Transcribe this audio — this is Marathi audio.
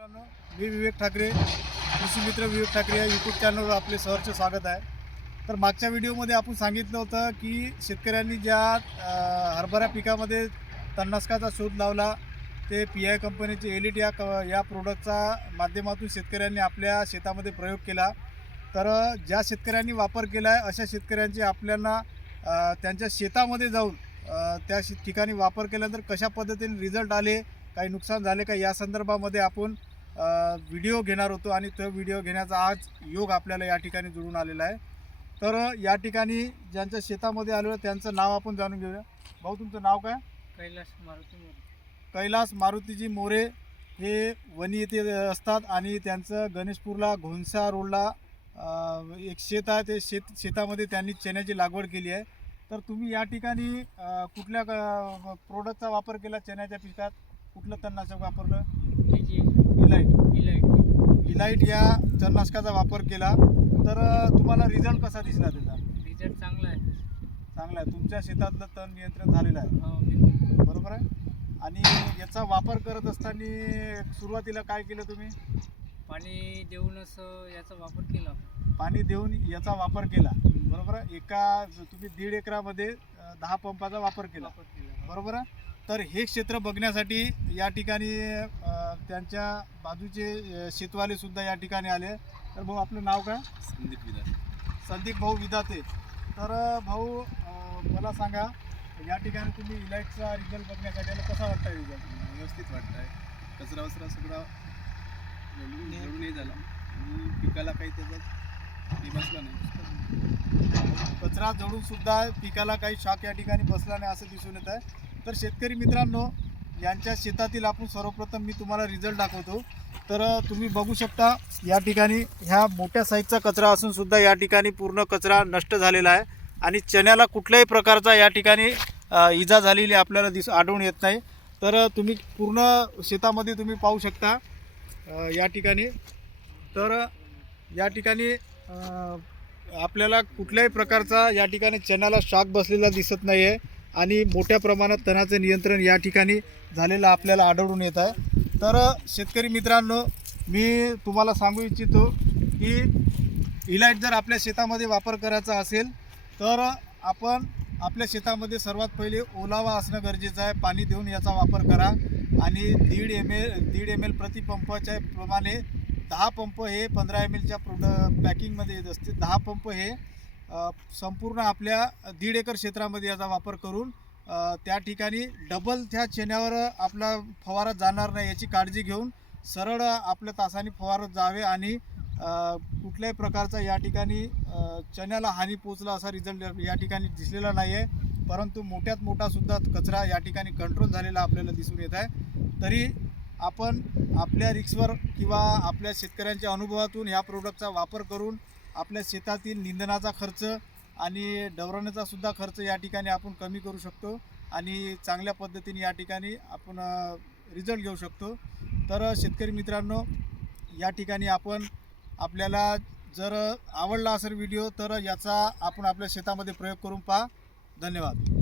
मित्रांनो मी विवेक ठाकरे कृषी मित्र विवेक ठाकरे या यूट्यूब चॅनलवर आपले सहर्ष स्वागत आहे. तर मागच्या व्हिडिओमध्ये आपण सांगितलं होतं की शेतकऱ्यांनी ज्या हरभरा पिकामध्ये तणनाशकाचा शोध लावला ते पी आय कंपनीचे एलिट या क या प्रोडक्टचा माध्यमातून शेतकऱ्यांनी आपल्या शेतामध्ये प्रयोग केला. तर ज्या शेतकऱ्यांनी वापर केला आहे अशा शेतकऱ्यांचे आपल्याला त्यांच्या शेतामध्ये जाऊन त्या शे- ठिकाणी वापर केल्यानंतर कशा पद्धतीने रिझल्ट आले काही नुकसान झाले का या संदर्भामध्ये आपण व्हिडिओ घेणार होतो आणि तो व्हिडिओ घेण्याचा आज योग आपल्याला या ठिकाणी जुळून आलेला आहे. तर या ठिकाणी ज्यांच्या शेतामध्ये आलेलं त्यांचं नाव आपण जाणून घेऊया. भाऊ तुमचं नाव काय? कैलास मारुती मोरे. कैलास मारुतीजी मोरे हे वणी येथे असतात आणि त्यांचं गणेशपूरला घोणसा रोडला एक शेत आहे. ते शेत शेतामध्ये त्यांनी चण्याची लागवड केली आहे. तर तुम्ही या ठिकाणी कुठल्या प्रोडक्टचा वापर केला चण्याच्या पिकात? कुठलं तणनाशक वापरलं? हे इलाईट इलाइट इलाईट या तणनाशकाचा वापर केला. तर तुम्हाला रिझल्ट कसा दिसला त्याचा? रिझल्ट चांगला आहे. चांगला आहे. तुमच्या शेतातलं तण नियंत्रण झालेलं आहे. हो बरोबर आहे? आणि याचा वापर करत असताना सुरुवातीला काय केलं तुम्ही? पाणी देऊनच याचा वापर केला. पाणी देऊन याचा वापर केला. बरोबर आहे? एका तुम्ही दीड एकरामध्ये दहा पंपाचा वापर केला. वापर केला बरोबर आहे? तर हे क्षेत्र बघण्यासाठी या ठिकाणी त्यांच्या बाजूचे अ, शेतवाले सुद्धा या ठिकाणी आले. तर भाऊ आपलं नाव काय? संदीप विधान संदीप भाऊ विदाते. तर भाऊ मला सांगा या ठिकाणी तुम्ही इलाईटचा रिझल्ट बघण्यासाठी आले कसा वाटतं रिझल्ट व्यवस्थित वाटत आहे कचरा वचरा सगळा जळून जळून हे झाला. आणि पिकाला काही त्याचा बसला नाही. कचरा जळून सुद्धा पिकाला काही शाक या ठिकाणी बसला नाही असं दिसून येत आहे तर शेतकरी मित्रांनो यांच्या शेतातील आपण सर्वप्रथम मी तुम्हाला रिझल्ट दाखवतो. तर तुम्ही बघू शकता या ठिकाणी ह्या मोठ्या साईजचा कचरा असूनसुद्धा या ठिकाणी पूर्ण कचरा नष्ट झालेला आहे. आणि चण्याला कुठल्याही प्रकारचा या ठिकाणी इजा झालेली आपल्याला दिस आढळून येत नाही. तर तुम्ही पूर्ण शेतामध्ये तुम्ही पाहू शकता या ठिकाणी. तर या ठिकाणी आपल्याला कुठल्याही प्रकारचा या ठिकाणी चण्याला शाक बसलेला दिसत नाही आहे आणि मोठ्या प्रमाणात तणाचं नियंत्रण या ठिकाणी झालेलं आपल्याला आढळून येत आहे. तर शेतकरी मित्रांनो मी तुम्हाला सांगू इच्छितो की इलाईट जर आपल्या शेतामध्ये वापर करायचा असेल तर आपण आपल्या शेतामध्ये सर्वात पहिले ओलावा असणं गरजेचं आहे. पाणी देऊन याचा वापर करा आणि दीड एम एल दीड एम एल प्रति पंपाच्या प्रमाणे दहा पंप हे पंधरा एम एलच्या प्रोड पॅकिंगमध्ये येत असते. दहा पंप हे संपूर्ण आपल्या दीड एकर क्षेत्रामध्ये याचा वापर करून त्या ठिकाणी डबल त्या चेन्यावर आपला फवारा जाणार नाही याची काळजी घेऊन सरळ आपल्या तासाने फवारत जावे आणि कुठल्याही प्रकारचा या ठिकाणी चण्याला हानी पोचला असा रिझल्ट या ठिकाणी दिसलेला नाही आहे परंतु मोठ्यात मोठा सुद्धा कचरा या ठिकाणी कंट्रोल झालेला आपल्याला दिसून येत आहे. तरी आपण आपल्या रिक्सवर किंवा आपल्या शेतकऱ्यांच्या अनुभवातून ह्या प्रोडक्टचा वापर करून आपल्या शेतातील निंदनाचा खर्च आणि डवरण्याचा सुद्धा खर्च या ठिकाणी आपण कमी करू शकतो आणि चांगल्या पद्धतीने या ठिकाणी आपण रिझल्ट घेऊ शकतो. तर शेतकरी मित्रांनो या ठिकाणी आपण आपल्याला जर आवडला असेल व्हिडिओ तर याचा आपण आपल्या शेतामध्ये प्रयोग करून पहा. धन्यवाद.